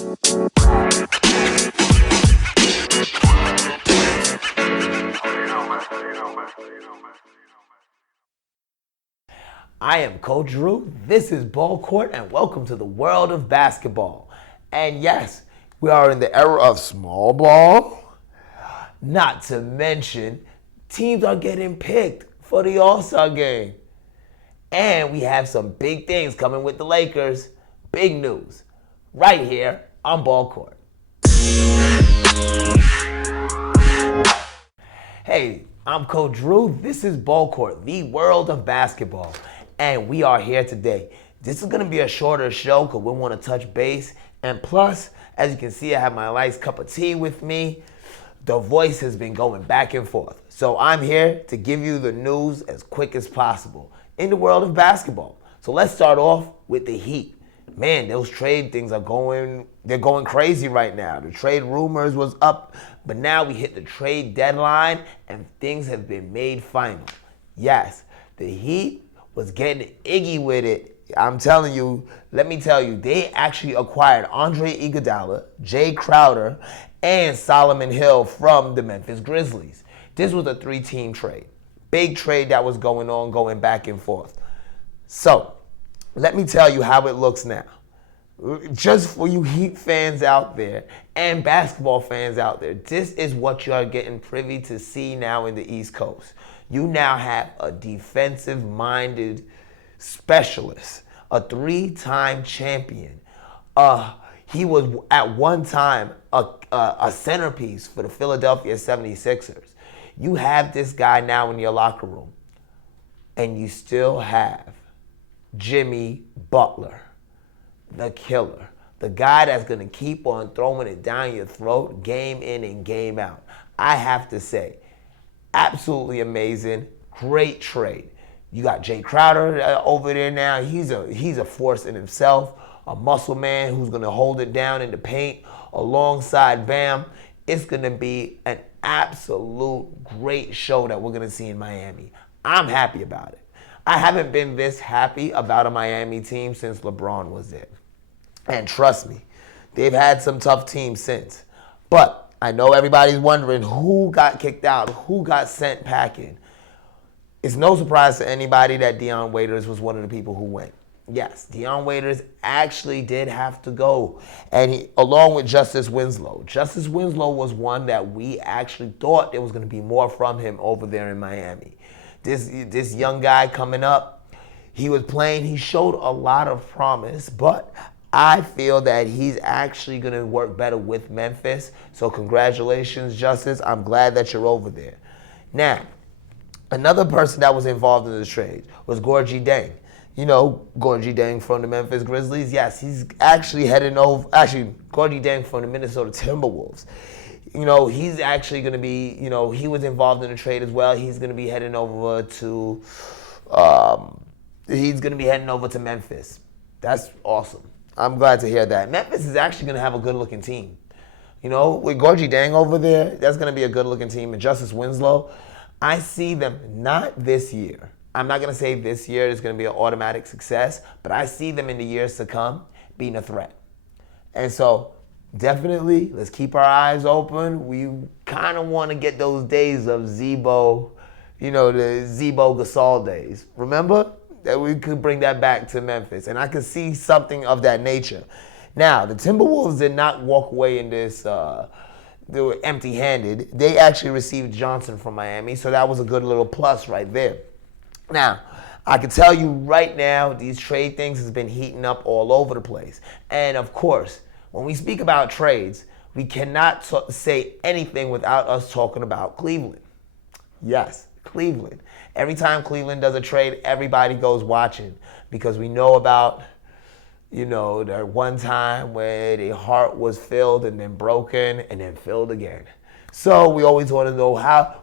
I am Coach Drew, this is BallCourt, and welcome to the world of basketball. And yes, we are in the era of small ball. Not to mention, teams are getting picked for the All-Star game. And we have some big things coming with the Lakers. Big news, right here on BallCourt. Hey, I'm Coach Drew, this is BallCourt, the world of basketball. And we are here today. This is going to be a shorter show because we want to touch base. And plus, as you can see, I have my nice cup of tea with me. The voice has been going back and forth. So I'm here to give you the news as quick as possible in the world of basketball. So let's start off with the Heat. Man, those trade things they're going crazy right now. The trade rumors was up, but now we hit the trade deadline and things have been made final. Yes, the Heat was getting Iggy with it. I'm telling you, let me tell you, they actually acquired Andre Iguodala, Jay Crowder, and Solomon Hill from the Memphis Grizzlies. This was a 3-team trade. Big trade that was going on, going back and forth. So, let me tell you how it looks now. Just for you Heat fans out there and basketball fans out there, this is what you are getting privy to see now in the East Coast. You now have a defensive-minded specialist, a 3-time champion. He was at one time a centerpiece for the Philadelphia 76ers. You have this guy now in your locker room, and you still have Jimmy Butler, the killer, the guy that's going to keep on throwing it down your throat game in and game out. I have to say, absolutely amazing, great trade. You got Jay Crowder over there now. He's a force in himself, a muscle man who's going to hold it down in the paint alongside Bam. It's going to be an absolute great show that we're going to see in Miami. I'm happy about it. I haven't been this happy about a Miami team since LeBron was there. And trust me, they've had some tough teams since. But I know everybody's wondering who got kicked out, who got sent packing. It's no surprise to anybody that Dion Waiters was one of the people who went. Yes, Dion Waiters actually did have to go, and along with Justice Winslow. Justice Winslow was one that we actually thought there was going to be more from him over there in Miami. This young guy coming up, he was playing, he showed a lot of promise, but I feel that he's actually going to work better with Memphis. So congratulations, Justice. I'm glad that you're over there. Now, another person that was involved in this trade was Gorgie Deng. You know, Gorgie Deng from the Memphis Grizzlies. Yes, he's actually heading over. Actually, Gorgie Deng from the Minnesota Timberwolves. You know, he's actually going to be, you know, he was involved in the trade as well. He's going to be heading over to, Memphis. That's awesome. I'm glad to hear that. Memphis is actually going to have a good-looking team. You know, with Gorgie Deng over there, that's going to be a good-looking team. And Justice Winslow, I see them not this year. I'm not going to say this year is going to be an automatic success, but I see them in the years to come being a threat. And so, definitely, let's keep our eyes open. We kind of want to get those days of Zebo, you know, the Zebo Gasol days. Remember? That we could bring that back to Memphis. And I could see something of that nature. Now, the Timberwolves did not walk away in this, they were empty-handed. They actually received Johnson from Miami, so that was a good little plus right there. Now, I can tell you right now, these trade things has been heating up all over the place. And of course, when we speak about trades, we cannot say anything without us talking about Cleveland. Yes, Cleveland. Every time Cleveland does a trade, everybody goes watching because we know about, you know, that one time where the heart was filled and then broken and then filled again. So we always want to know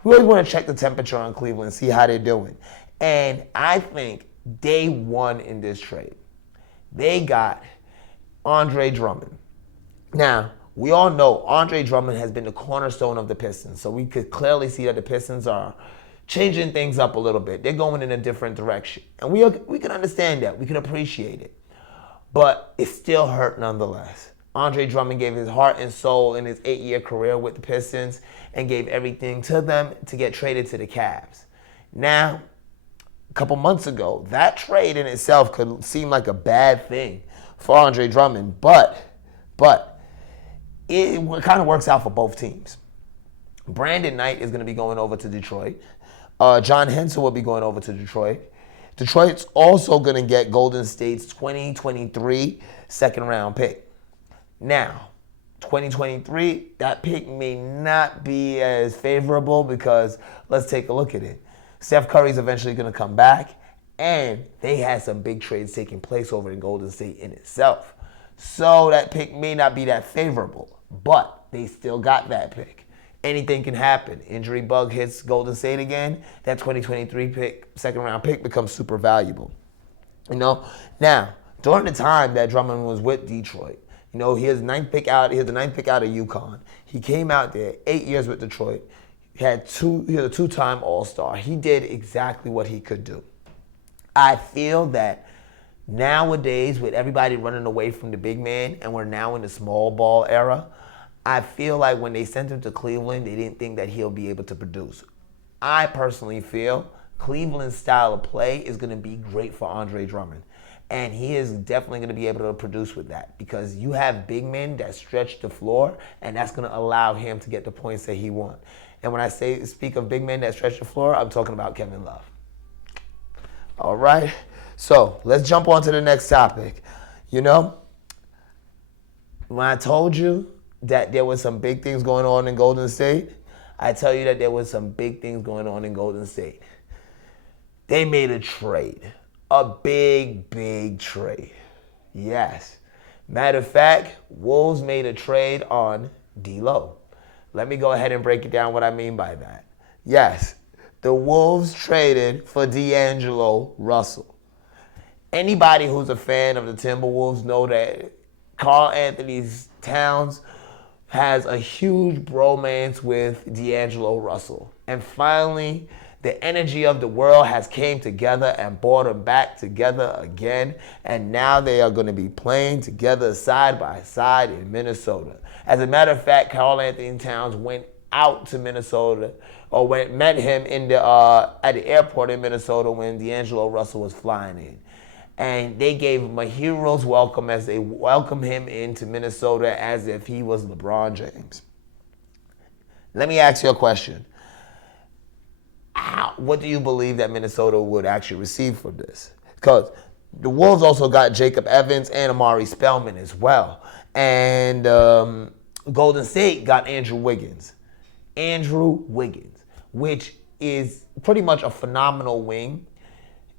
we always want to check the temperature on Cleveland and see how they're doing. And I think they won in this trade. They got Andre Drummond. Now, we all know Andre Drummond has been the cornerstone of the Pistons, so we could clearly see that the Pistons are changing things up a little bit. They're going in a different direction. And we can understand that. We can appreciate it. But it still hurt nonetheless. Andre Drummond gave his heart and soul in his 8-year career with the Pistons and gave everything to them to get traded to the Cavs. Now, a couple months ago, that trade in itself could seem like a bad thing for Andre Drummond, but it kind of works out for both teams. Brandon Knight is going to be going over to Detroit. John Henson will be going over to Detroit. Detroit's also going to get Golden State's 2023 second-round pick. Now, 2023, that pick may not be as favorable because let's take a look at it. Steph Curry's eventually going to come back, and they had some big trades taking place over in Golden State in itself. So that pick may not be that favorable, but they still got that pick. Anything can happen. Injury bug hits Golden State again. That 2023 pick, second-round pick, becomes super valuable. Now, during the time that Drummond was with Detroit, he has the ninth pick out of UConn. He came out there 8 years with Detroit. He was a two-time All-Star. He did exactly what he could do. I feel that nowadays, with everybody running away from the big man, and we're now in the small ball era, I feel like when they sent him to Cleveland, they didn't think that he'll be able to produce. I personally feel Cleveland's style of play is going to be great for Andre Drummond. And he is definitely going to be able to produce with that because you have big men that stretch the floor, and that's going to allow him to get the points that he wants. And when I speak of big men that stretch the floor, I'm talking about Kevin Love. All right? So let's jump on to the next topic. When I told you that there was some big things going on in Golden State, I tell you that there was some big things going on in Golden State. They made a trade. A big, big trade. Yes. Matter of fact, Wolves made a trade on D-Lo. Let me go ahead and break it down what I mean by that. Yes, the Wolves traded for D'Angelo Russell. Anybody who's a fan of the Timberwolves know that Karl Anthony Towns has a huge bromance with D'Angelo Russell. And finally, the energy of the world has came together and brought them back together again. And now they are going to be playing together side by side in Minnesota. As a matter of fact, Karl Anthony Towns went out to Minnesota or met him at the airport in Minnesota when D'Angelo Russell was flying in. And they gave him a hero's welcome as they welcomed him into Minnesota as if he was LeBron James. Let me ask you a question. What do you believe that Minnesota would actually receive for this? Because the Wolves also got Jacob Evans and Amari Spellman as well. And Golden State got Andrew Wiggins. Andrew Wiggins, which is pretty much a phenomenal wing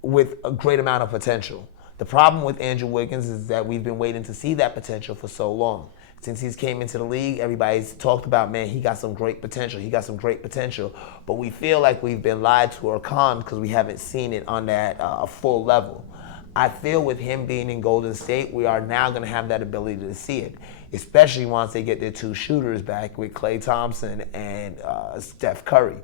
with a great amount of potential. The problem with Andrew Wiggins is that we've been waiting to see that potential for so long. Since he's came into the league, everybody's talked about, man, he got some great potential. He got some great potential. But we feel like we've been lied to or conned because we haven't seen it on that full level. I feel with him being in Golden State, we are now going to have that ability to see it, especially once they get their two shooters back with Klay Thompson and Steph Curry.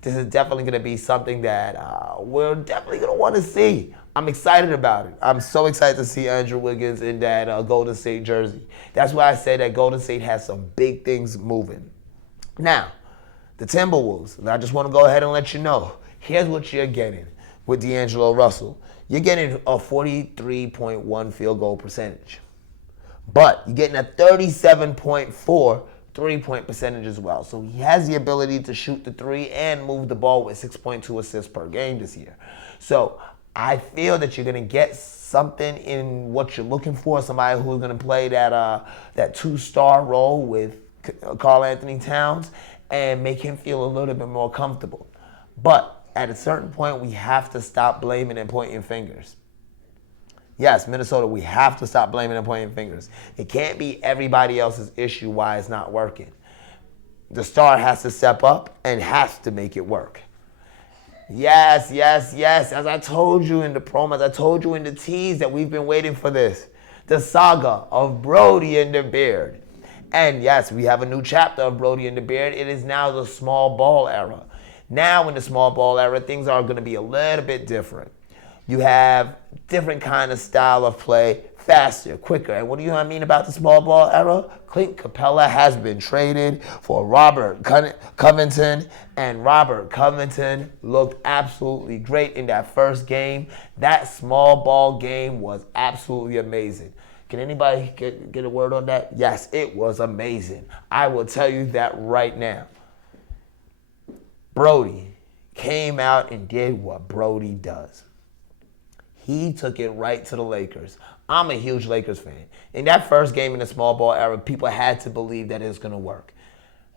This is definitely going to be something that we're definitely going to want to see. I'm excited about it. I'm so excited to see Andrew Wiggins in that Golden State jersey. That's why I say that Golden State has some big things moving. Now, the Timberwolves, and I just want to go ahead and let you know, here's what you're getting with D'Angelo Russell. You're getting a 43.1 field goal percentage. But you're getting a 37.4 three-point percentage as well. So he has the ability to shoot the three and move the ball with 6.2 assists per game this year. So I feel that you're going to get something in what you're looking for, somebody who's going to play that two-star role with Karl Anthony Towns and make him feel a little bit more comfortable. But at a certain point, we have to stop blaming and pointing fingers. Yes, Minnesota, we have to stop blaming and pointing fingers. It can't be everybody else's issue why it's not working. The star has to step up and has to make it work. Yes. As I told you in the promo, as I told you in the tease that we've been waiting for this. The saga of Brodie and the Beard. And yes, we have a new chapter of Brodie and the Beard. It is now the small ball era. Now in the small ball era, things are going to be a little bit different. You have different kind of style of play faster, quicker. And what do you know what I mean about the small ball era? Clint Capella has been traded for Robert Covington, and Robert Covington looked absolutely great in that first game. That small ball game was absolutely amazing. Can anybody get a word on that? Yes, it was amazing. I will tell you that right now. Brodie came out and did what Brodie does. He took it right to the Lakers. I'm a huge Lakers fan. In that first game in the small ball era, people had to believe that it was going to work.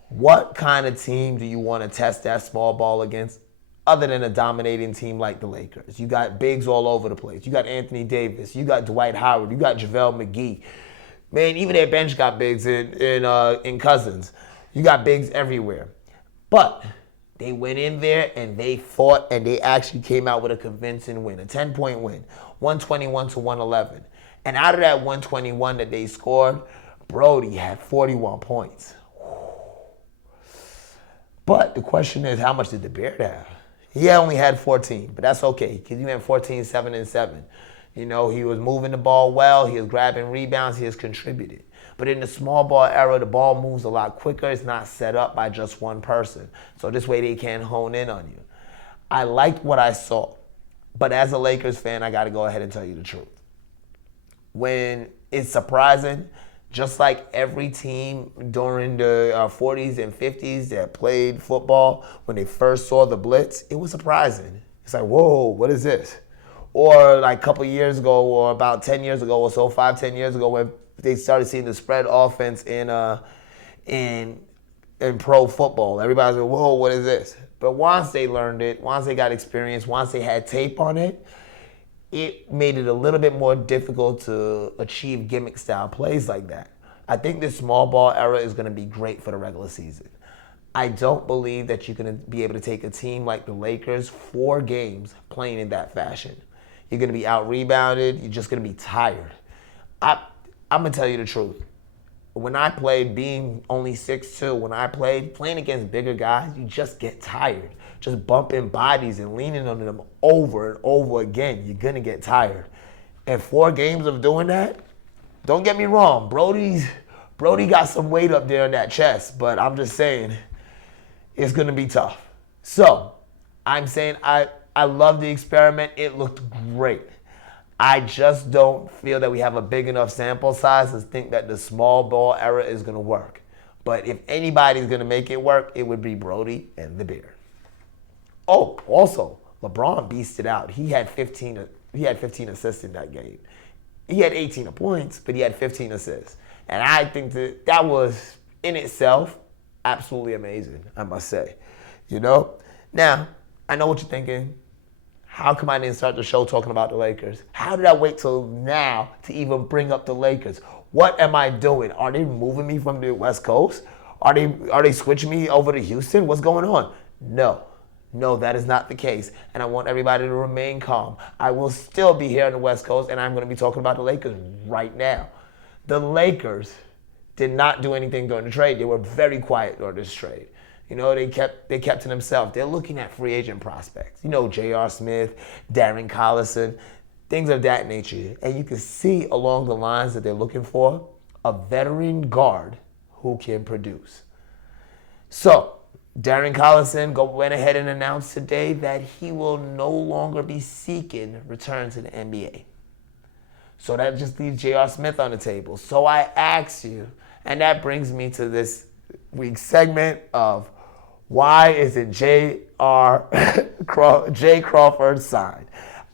What kind of team do you want to test that small ball against other than a dominating team like the Lakers? You got bigs all over the place. You got Anthony Davis. You got Dwight Howard. You got JaVale McGee. Man, even their bench got bigs in Cousins. You got bigs everywhere. But they went in there and they fought, and they actually came out with a convincing win, a 10-point win, 121-111. And out of that 121 that they scored, Brodie had 41 points. But the question is, how much did the Beard have? He only had 14, but that's okay because he went 14, 7, and 7. You know, he was moving the ball well. He was grabbing rebounds. He has contributed. But in the small ball era, the ball moves a lot quicker. It's not set up by just one person. So this way they can't hone in on you. I liked what I saw. But as a Lakers fan, I got to go ahead and tell you the truth. When it's surprising, just like every team during the 40s and 50s that played football, when they first saw the blitz, it was surprising. It's like, whoa, what is this? Or like a couple years ago, or about 10 years ago or so, 5, 10 years ago, when they started seeing the spread offense in pro football. Everybody's like, whoa, what is this? But once they learned it, once they got experience, once they had tape on it, it made it a little bit more difficult to achieve gimmick-style plays like that. I think this small ball era is going to be great for the regular season. I don't believe that you're going to be able to take a team like the Lakers 4 games playing in that fashion. You're going to be out-rebounded. You're just going to be tired. I'm going to tell you the truth. When I played, being only 6'2", when I played, playing against bigger guys, you just get tired. Just bumping bodies and leaning on them over and over again, you're going to get tired. And 4 games of doing that, don't get me wrong, Brodie got some weight up there in that chest, but I'm just saying it's going to be tough. So I'm saying I love the experiment. It looked great. I just don't feel that we have a big enough sample size to think that the small ball era is going to work. But if anybody's going to make it work, it would be Brodie and the Beard. Oh, also, LeBron beasted out. He had 15 assists in that game. He had 18 points, but he had 15 assists. And I think that was, in itself, absolutely amazing, I must say. You know? Now, I know what you're thinking. How come I didn't start the show talking about the Lakers? How did I wait till now to even bring up the Lakers? What am I doing? Are they moving me from the West Coast? Are they switching me over to Houston? What's going on? No, that is not the case. And I want everybody to remain calm. I will still be here on the West Coast, and I'm going to be talking about the Lakers right now. The Lakers did not do anything during the trade. They were very quiet during this trade. You know, they kept to themselves. They're looking at free agent prospects. You know, J.R. Smith, Darren Collison, things of that nature. And you can see along the lines that they're looking for a veteran guard who can produce. So, Darren Collison went ahead and announced today that he will no longer be seeking return to the NBA. So that just leaves J.R. Smith on the table. So I ask you, and that brings me to this week's segment of why isn't Jay Crawford signed?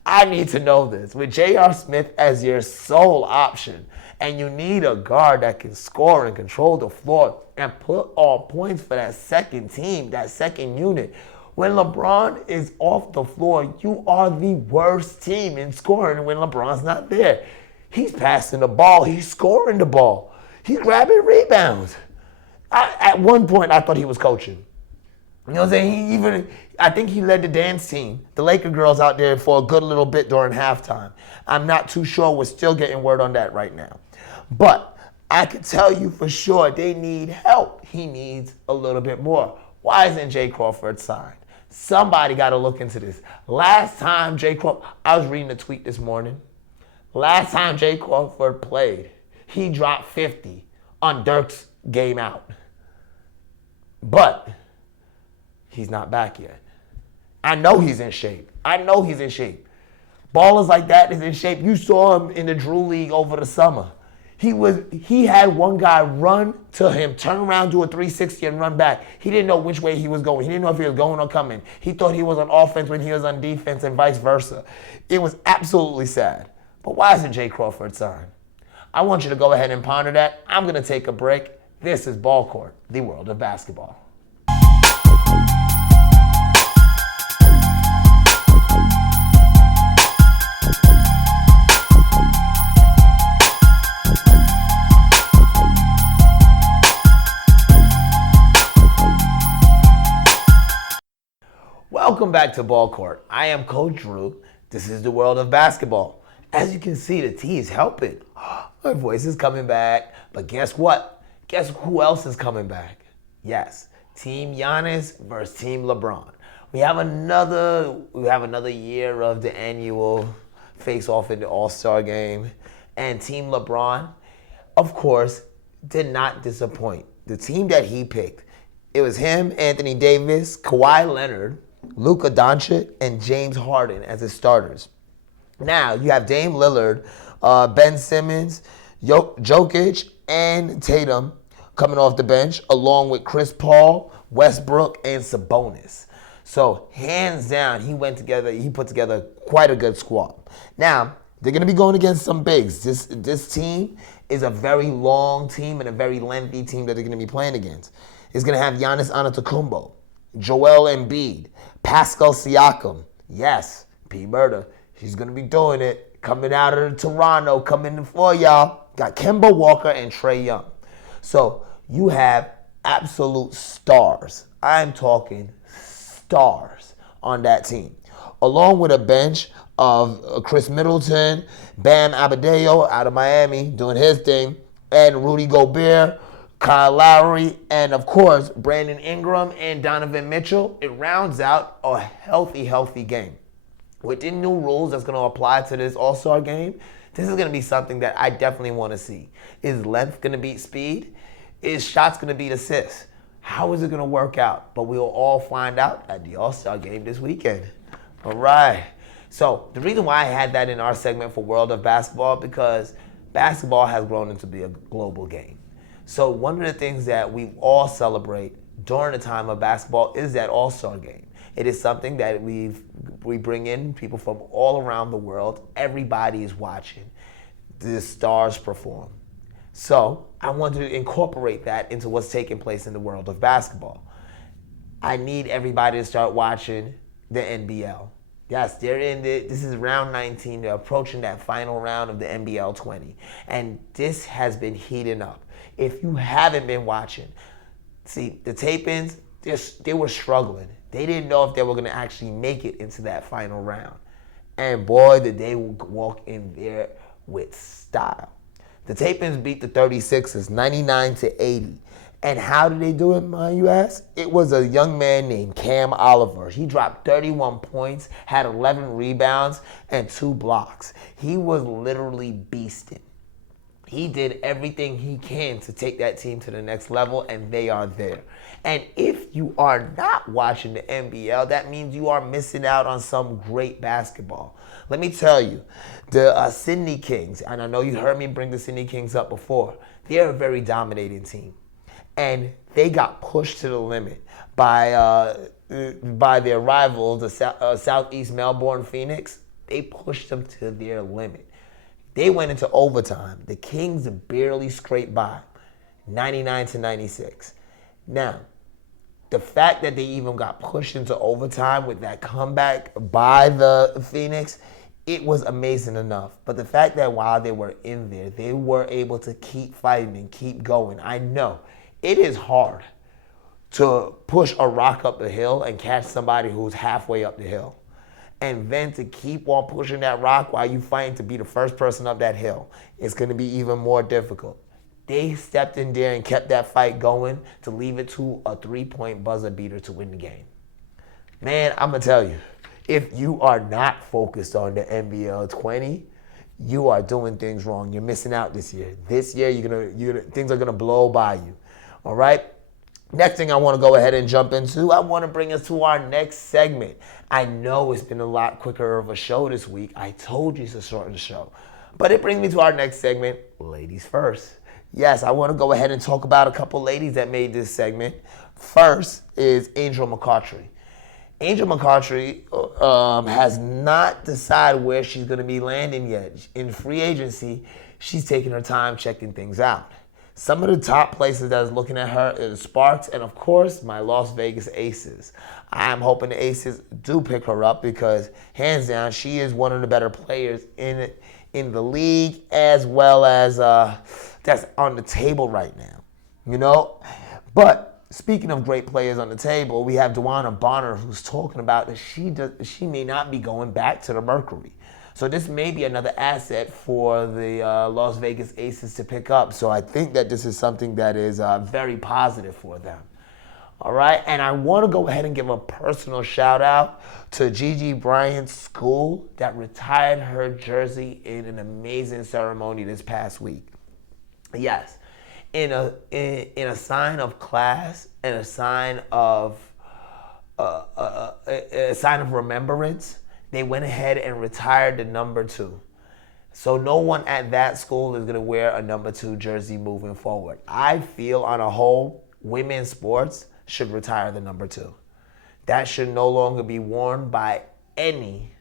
I need to know this. With J.R. Smith as your sole option, and you need a guard that can score and control the floor and put all points for that second team, that second unit. When LeBron is off the floor, you are the worst team in scoring when LeBron's not there. He's passing the ball. He's scoring the ball. He's grabbing rebounds. At one point, I thought he was coaching. You know what I'm saying? I think he led the dance team, the Laker girls out there for a good little bit during halftime. I'm not too sure. We're still getting word on that right now. But I can tell you for sure they need help. He needs a little bit more. Why isn't Jay Crawford signed? Somebody got to look into this. Last time Jay Crawford, I was reading a tweet this morning. Last time Jay Crawford played, he dropped 50 on Dirk's game out. But he's not back yet. I know he's in shape. Ballers like that is in shape. You saw him in the Drew League over the summer. He had one guy run to him, turn around, do a 360 and run back. He didn't know which way he was going. He didn't know if he was going or coming. He thought he was on offense when he was on defense and vice versa. It was absolutely sad. But why isn't Jay Crawford signed? I want you to go ahead and ponder that. I'm going to take a break. This is BallCourt, the world of basketball. Welcome back to BallCourt. I am Coach Drew. This is the world of basketball. As you can see, the tea is helping. My voice is coming back. But guess what? Guess who else is coming back? Yes, Team Giannis versus Team LeBron. We have another year of the annual face-off in the All-Star game. And Team LeBron, of course, did not disappoint. The team that he picked, it was him, Anthony Davis, Kawhi Leonard, Luka Doncic, and James Harden as his starters. Now, you have Dame Lillard, Ben Simmons, Jokic, and Tatum coming off the bench, along with Chris Paul, Westbrook, and Sabonis. So, hands down, he put together quite a good squad. Now, they're going to be going against some bigs. This team is a very long team and a very lengthy team that they're going to be playing against. It's going to have Giannis Antetokounmpo, Joel Embiid, Pascal Siakam. Yes, P. Murder. He's going to be doing it. Coming out of Toronto, coming for y'all. Got Kemba Walker and Trae Young. So you have absolute stars. I'm talking stars on that team. Along with a bench of Chris Middleton, Bam Adebayo out of Miami doing his thing, and Rudy Gobert, Kyle Lowry, and of course, Brandon Ingram and Donovan Mitchell. It rounds out a healthy game. With the new rules that's going to apply to this All-Star game, this is going to be something that I definitely want to see. Is length going to beat speed? Is shots going to beat assists? How is it going to work out? But we'll all find out at the All-Star game this weekend. All right. So the reason why I had that in our segment for World of Basketball, because basketball has grown into be a global game. So one of the things that we all celebrate during the time of basketball is that All-Star game. It is something that we bring in people from all around the world. Everybody is watching the stars perform. So I wanted to incorporate that into what's taking place in the world of basketball. I need everybody to start watching the NBL. Yes, this is round 19. They're approaching that final round of the NBL 20. And this has been heating up. If you haven't been watching, see, the Taipans, they were struggling. They didn't know if they were going to actually make it into that final round. And boy, did they walk in there with style. The Taipans beat the 36ers 99-80. And how did they do it, mind you ask? It was a young man named Cam Oliver. He dropped 31 points, had 11 rebounds, and 2 blocks. He was literally beasting. He did everything he can to take that team to the next level, and they are there. And if you are not watching the NBL, that means you are missing out on some great basketball. Let me tell you, the Sydney Kings, and I know you heard me bring the Sydney Kings up before, they're a very dominating team. And they got pushed to the limit by their rivals, the Southeast Melbourne Phoenix. They pushed them to their limit. They went into overtime. The Kings barely scraped by, 99-96. Now, the fact that they even got pushed into overtime with that comeback by the Phoenix, it was amazing enough. But the fact that while they were in there, they were able to keep fighting and keep going. I know it is hard to push a rock up the hill and catch somebody who's halfway up the hill. And then to keep on pushing that rock while you fighting to be the first person up that hill, it's going to be even more difficult. They stepped in there and kept that fight going to leave it to a 3-point buzzer beater to win the game. Man, I'm going to tell you, if you are not focused on the NBL 20, you are doing things wrong. You're missing out this year. This year, things are gonna blow by you. All right. Next thing I want to go ahead and jump into, I want to bring us to our next segment. I know it's been a lot quicker of a show this week. I told you it's a shorter show. But it brings me to our next segment, Ladies First. Yes, I want to go ahead and talk about a couple ladies that made this segment. First is Angel McCoughtry. Angel McCoughtry has not decided where she's going to be landing yet. In free agency, she's taking her time checking things out. Some of the top places that is looking at her is Sparks and, of course, my Las Vegas Aces. I'm hoping the Aces do pick her up because, hands down, she is one of the better players in the league, as well as that's on the table right now, you know? But speaking of great players on the table, we have Dewanna Bonner, who's talking about that she may not be going back to the Mercury. So this may be another asset for the Las Vegas Aces to pick up. So I think that this is something that is very positive for them. All right, and I want to go ahead and give a personal shout out to Gigi Bryant's school that retired her jersey in an amazing ceremony this past week. Yes, in a sign of class and a sign of remembrance, they went ahead and retired the number 2. So no one at that school is going to wear a number 2 jersey moving forward. I feel on a whole, women's sports should retire the number 2. That should no longer be worn by any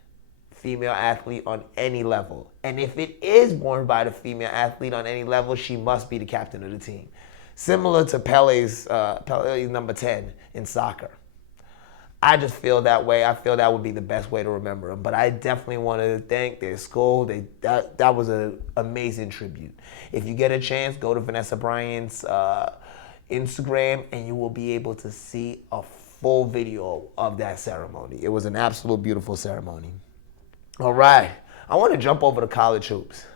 female athlete on any level. And if it is worn by the female athlete on any level, she must be the captain of the team. Similar to Pele's number 10 in soccer. I just feel that way. I feel that would be the best way to remember them. But I definitely want to thank their school. That was an amazing tribute. If you get a chance, go to Vanessa Bryant's Instagram, and you will be able to see a full video of that ceremony. It was an absolute beautiful ceremony. All right. I want to jump over to college hoops.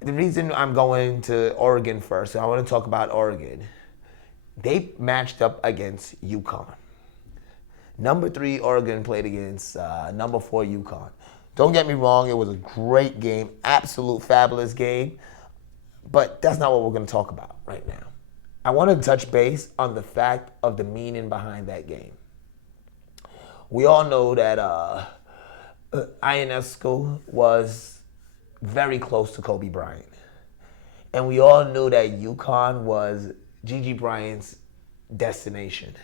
The reason I'm going to Oregon first, I want to talk about Oregon. They matched up against UConn. Number 3 Oregon played against number 4 UConn. Don't get me wrong, it was a great game, absolute fabulous game, but that's not what we're going to talk about right now. I want to touch base on the fact of the meaning behind that game. We all know that Ionescu was very close to Kobe Bryant. And we all knew that UConn was Gigi Bryant's destination.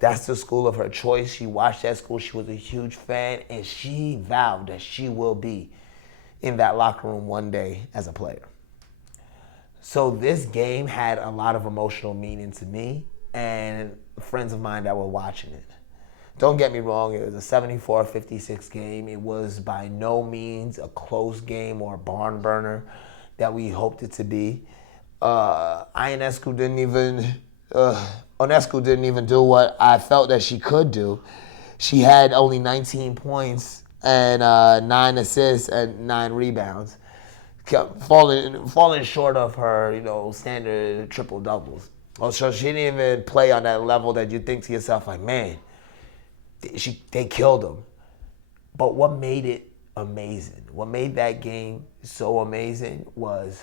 That's the school of her choice. She watched that school. She was a huge fan, and she vowed that she will be in that locker room one day as a player. So this game had a lot of emotional meaning to me and friends of mine that were watching it. Don't get me wrong, it was a 74-56 game. It was by no means a close game or a barn burner that we hoped it to be. Ionescu didn't even do what I felt that she could do. She had only 19 points and 9 assists and 9 rebounds, kept falling short of her, standard triple doubles. So she didn't even play on that level that you think to yourself, like, man, they killed them. But what made it amazing, what made that game so amazing was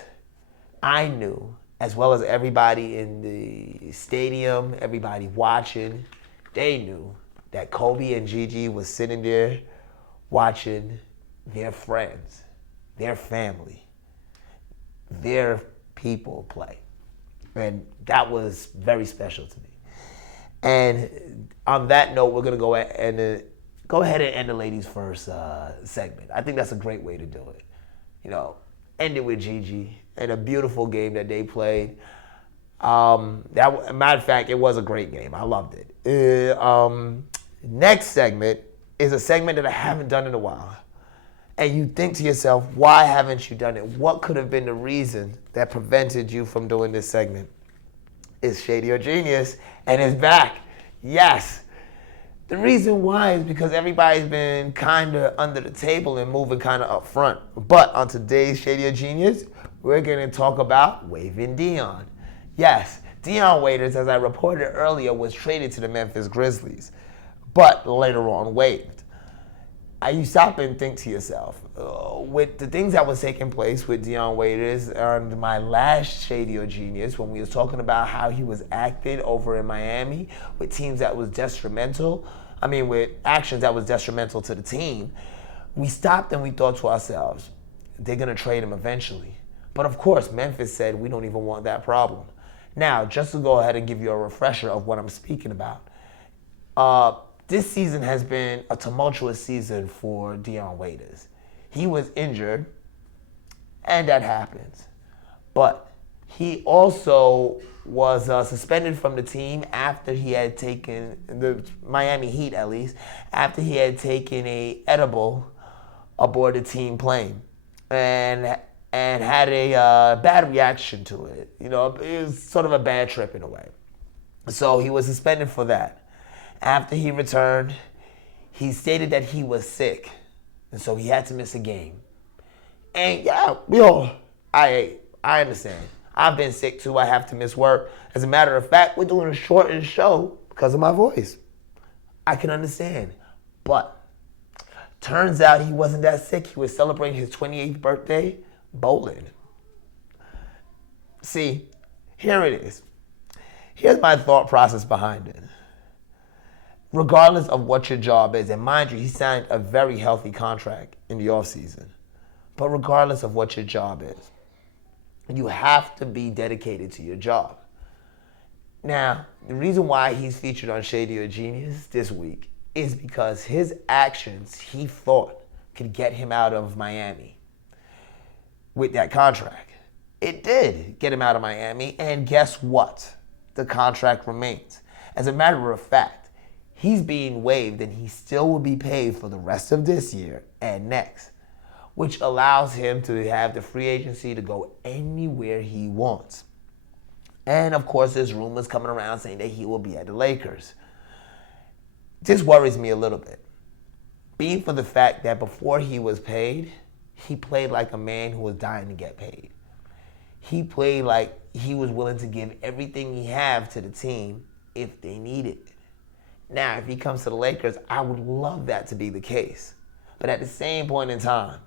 I knew, as well as everybody in the stadium, everybody watching, they knew that Kobe and Gigi was sitting there watching their friends, their family, their people play. And that was very special to me. And on that note, we're going to go ahead and end the ladies first segment. I think that's a great way to do it. End it with Gigi and a beautiful game that they played. Matter of fact, it was a great game. I loved it. Next segment is a segment that I haven't done in a while. And you think to yourself, why haven't you done it? What could have been the reason that prevented you from doing this segment? It's Shady or Genius, and it's back. Yes. The reason why is because everybody's been kind of under the table and moving kind of up front. But on today's Shady or Genius, we're going to talk about Waiving Dion. Yes, Dion Waiters, as I reported earlier, was traded to the Memphis Grizzlies, but later on waived. you stop and think to yourself, with the things that was taking place with Dion Waiters on my last Shady or Genius, when we was talking about how he was acting over in Miami with teams that was detrimental, with actions that was detrimental to the team, we stopped and we thought to ourselves, they're going to trade him eventually. But of course, Memphis said, we don't even want that problem. Now, just to go ahead and give you a refresher of what I'm speaking about, this season has been a tumultuous season for Dion Waiters. He was injured, and that happens. But he also was suspended from the team after he had taken, the Miami Heat at least, after he had taken a edible aboard the team plane and had a bad reaction to it. It was sort of a bad trip in a way. So he was suspended for that. After he returned, he stated that he was sick, and so he had to miss a game. And yeah, I understand. I've been sick too. I have to miss work. As a matter of fact, we're doing a shortened show because of my voice. I can understand. But turns out he wasn't that sick. He was celebrating his 28th birthday bowling. See, here it is. Here's my thought process behind it. Regardless of what your job is, and mind you, he signed a very healthy contract in the offseason. But regardless of what your job is, you have to be dedicated to your job. Now, the reason why he's featured on Shady or Genius this week is because his actions, he thought, could get him out of Miami with that contract. It did get him out of Miami, and guess what? The contract remains. As a matter of fact, he's being waived and he still will be paid for the rest of this year and next, which allows him to have the free agency to go anywhere he wants. And of course, there's rumors coming around saying that he will be at the Lakers. This worries me a little bit, being for the fact that before he was paid, he played like a man who was dying to get paid. He played like he was willing to give everything he had to the team if they needed it. Now, if he comes to the Lakers, I would love that to be the case. But at the same point in time,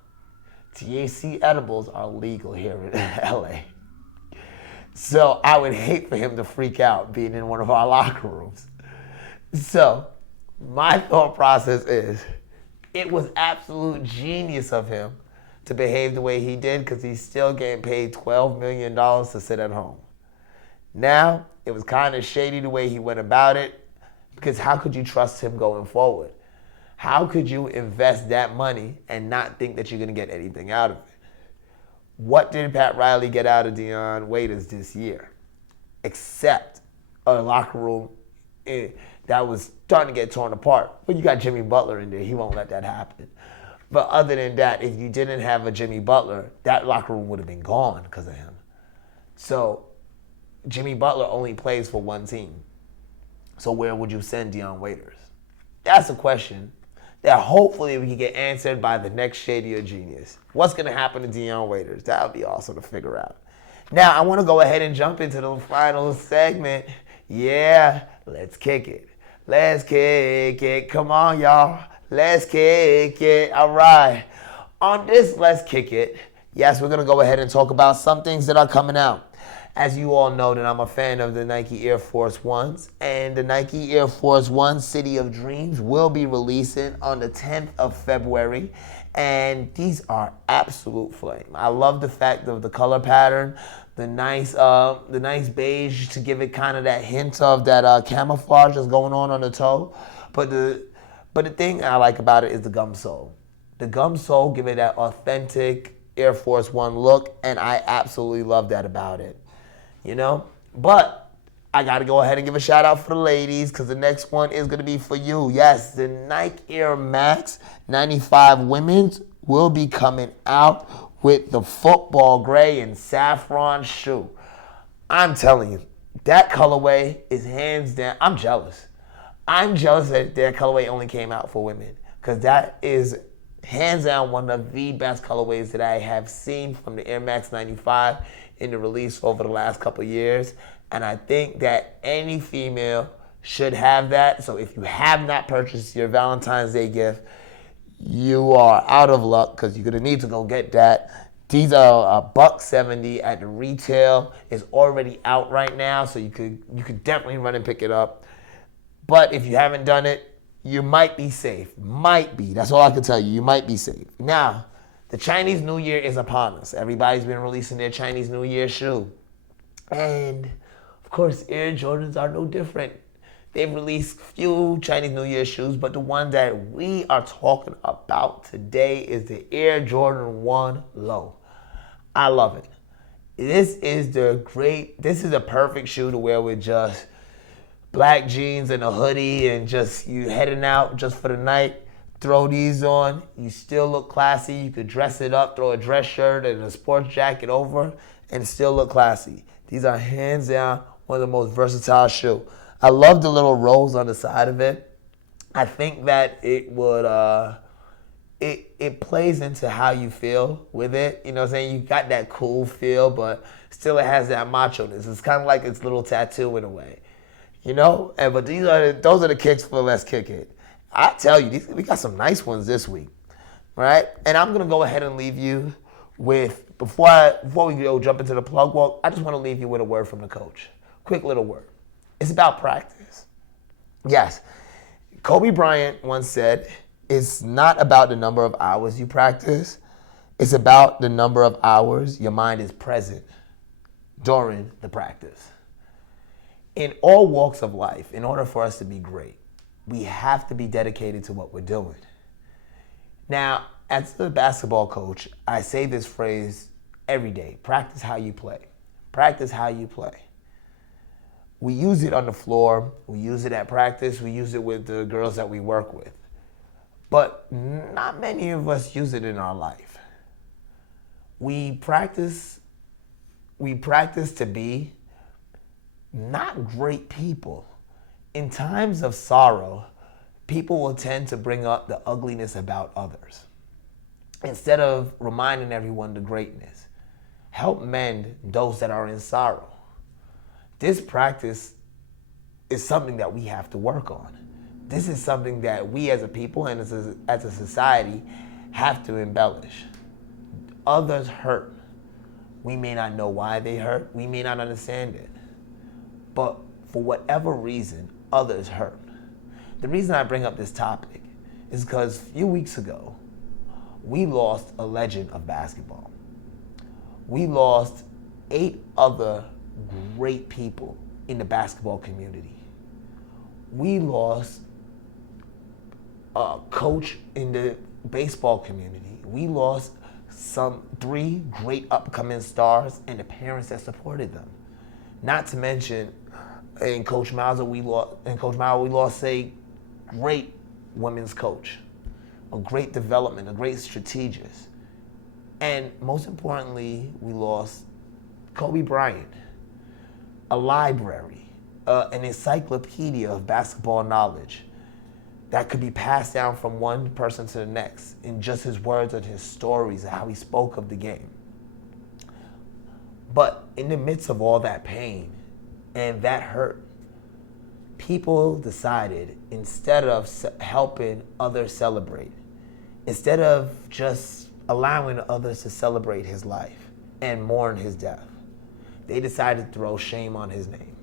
THC edibles are legal here in LA. So I would hate for him to freak out being in one of our locker rooms. So my thought process is, it was absolute genius of him to behave the way he did because he's still getting paid $12 million to sit at home. Now, it was kind of shady the way he went about it. Because how could you trust him going forward? How could you invest that money and not think that you're going to get anything out of it? What did Pat Riley get out of Dion Waiters this year? Except a locker room that was starting to get torn apart. But you got Jimmy Butler in there. He won't let that happen. But other than that, if you didn't have a Jimmy Butler, that locker room would have been gone because of him. So Jimmy Butler only plays for one team. So where would you send Dion Waiters? That's a question that hopefully we can get answered by the next Shady or Genius. What's going to happen to Dion Waiters? That would be awesome to figure out. Now, I want to go ahead and jump into the final segment. Yeah, let's kick it. Let's kick it. Come on, y'all. Let's kick it. All right. On this Let's Kick It, yes, we're going to go ahead and talk about some things that are coming out. As you all know, that I'm a fan of the Nike Air Force Ones, and the Nike Air Force One City of Dreams will be releasing on the 10th of February, and these are absolute flame. I love the fact of the color pattern, the nice beige to give it kind of that hint of that camouflage that's going on the toe. But the thing I like about it is the gum sole. The gum sole give it that authentic Air Force One look, and I absolutely love that about it. But I got to go ahead and give a shout out for the ladies because the next one is going to be for you. Yes, the Nike Air Max 95 Women's will be coming out with the football gray and saffron shoe. I'm telling you, that colorway is hands down. I'm jealous. I'm jealous that that colorway only came out for women because that is hands down one of the best colorways that I have seen from the Air Max 95 in the release over the last couple of years. And I think that any female should have that. So if you have not purchased your Valentine's Day gift, you are out of luck because you're gonna need to go get that. These are $170 at the retail. It's already out right now, so you could definitely run and pick it up. But if you haven't done it, you might be safe. Might be. That's all I can tell you. You might be safe. Now, the Chinese New Year is upon us. Everybody's been releasing their Chinese New Year shoe. And, of course, Air Jordans are no different. They've released few Chinese New Year shoes, but the one that we are talking about today is the Air Jordan 1 Low. I love it. This is a perfect shoe to wear with just black jeans and a hoodie and just you heading out just for the night. Throw these on. You still look classy. You could dress it up, throw a dress shirt and a sports jacket over and still look classy. These are hands down one of the most versatile shoes. I love the little rolls on the side of it. I think that it would it plays into how you feel with it. You know what I'm saying? You got that cool feel, but still it has that macho-ness. It's kind of like its little tattoo in a way. You know? But those are the kicks for Let's Kick It. I tell you, we got some nice ones this week. Right? And I'm gonna go ahead and leave you with before we go jump into the plug walk, I just want to leave you with a word from the coach. Quick little word. It's about practice. Yes. Kobe Bryant once said, it's not about the number of hours you practice. It's about the number of hours your mind is present during the practice. In all walks of life, in order for us to be great, we have to be dedicated to what we're doing. Now, as a basketball coach, I say this phrase every day. Practice how you play. Practice how you play. We use it on the floor. We use it at practice. We use it with the girls that we work with. But not many of us use it in our life. We practice to be not great people. In times of sorrow, people will tend to bring up the ugliness about others instead of reminding everyone the greatness. Help mend those that are in sorrow. This practice is something that we have to work on. This is something that we as a people and as a society have to embellish. Others hurt. We may not know why they hurt. We may not understand it. But for whatever reason, others hurt. The reason I bring up this topic is because a few weeks ago, we lost a legend of basketball. We lost 8 other great people in the basketball community. We lost a coach in the baseball community. We lost 3 great upcoming stars and the parents that supported them. Not to mention, in Coach Mauser, we lost a great women's coach, a great development, a great strategist. And most importantly, we lost Kobe Bryant, a library, an encyclopedia of basketball knowledge that could be passed down from one person to the next in just his words and his stories and how he spoke of the game. But in the midst of all that pain and that hurt, people decided, instead of helping others celebrate, instead of just allowing others to celebrate his life and mourn his death, they decided to throw shame on his name.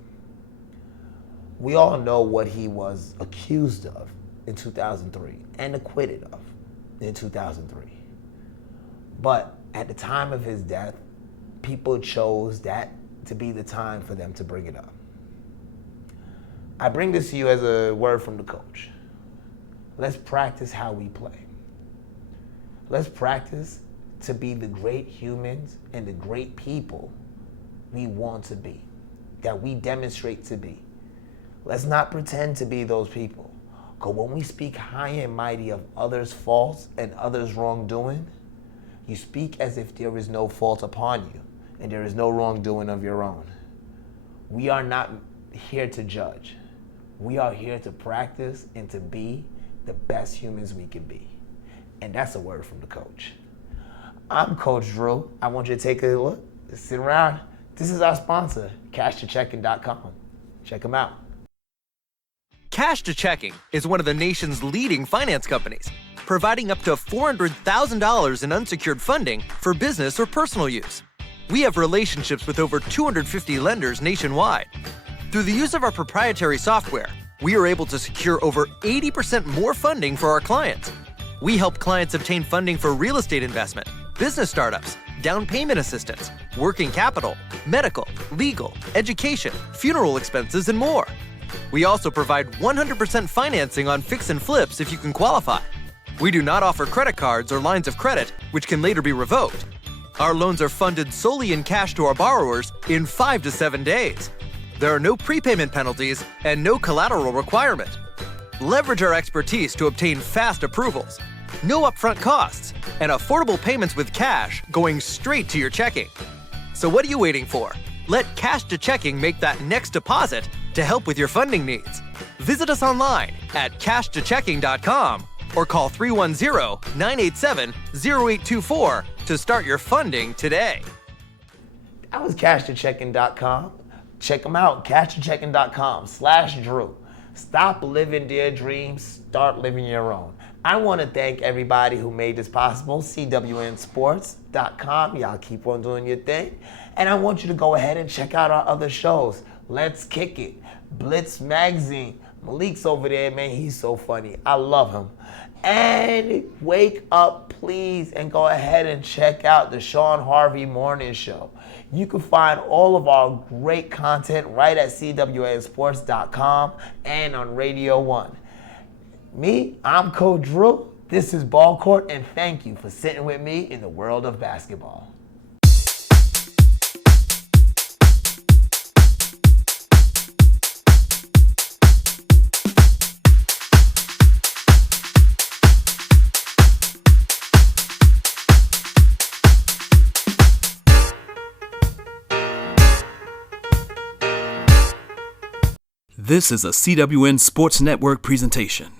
We all know what he was accused of in 2003 and acquitted of in 2003. But at the time of his death, people chose that to be the time for them to bring it up. I bring this to you as a word from the coach. Let's practice how we play. Let's practice to be the great humans and the great people we want to be, that we demonstrate to be. Let's not pretend to be those people. Because when we speak high and mighty of others' faults and others' wrongdoing, you speak as if there is no fault upon you and there is no wrongdoing of your own. We are not here to judge. We are here to practice and to be the best humans we can be. And that's a word from the coach. I'm Coach Drew. I want you to take a look, sit around. This is our sponsor, CashToChecking.com. Check them out. Cash to Checking is one of the nation's leading finance companies, providing up to $400,000 in unsecured funding for business or personal use. We have relationships with over 250 lenders nationwide. Through the use of our proprietary software, we are able to secure over 80% more funding for our clients. We help clients obtain funding for real estate investment, business startups, down payment assistance, working capital, medical, legal, education, funeral expenses, and more. We also provide 100% financing on fix and flips if you can qualify. We do not offer credit cards or lines of credit, which can later be revoked. Our loans are funded solely in cash to our borrowers in 5 to 7 days. There are no prepayment penalties and no collateral requirement. Leverage our expertise to obtain fast approvals, no upfront costs, and affordable payments with cash going straight to your checking. So what are you waiting for? Let Cash to Checking make that next deposit to help with your funding needs. Visit us online at cashtochecking.com or call 310-987-0824 to start your funding today. That was cashtochecking.com. Check them out, cashtochecking.com/Drew. Stop living their dreams, start living your own. I want to thank everybody who made this possible, CWNsports.com. Y'all keep on doing your thing. And I want you to go ahead and check out our other shows. Let's Kick It, Blitz Magazine. Malik's over there, man, he's so funny. I love him. And wake up, please, and go ahead and check out the Sean Harvey Morning Show. You can find all of our great content right at CWNsports.com and on Radio 1. Me, I'm Coach Drew. This is BallCourt, and thank you for sitting with me in the world of basketball. This is a CWN Sports Network presentation.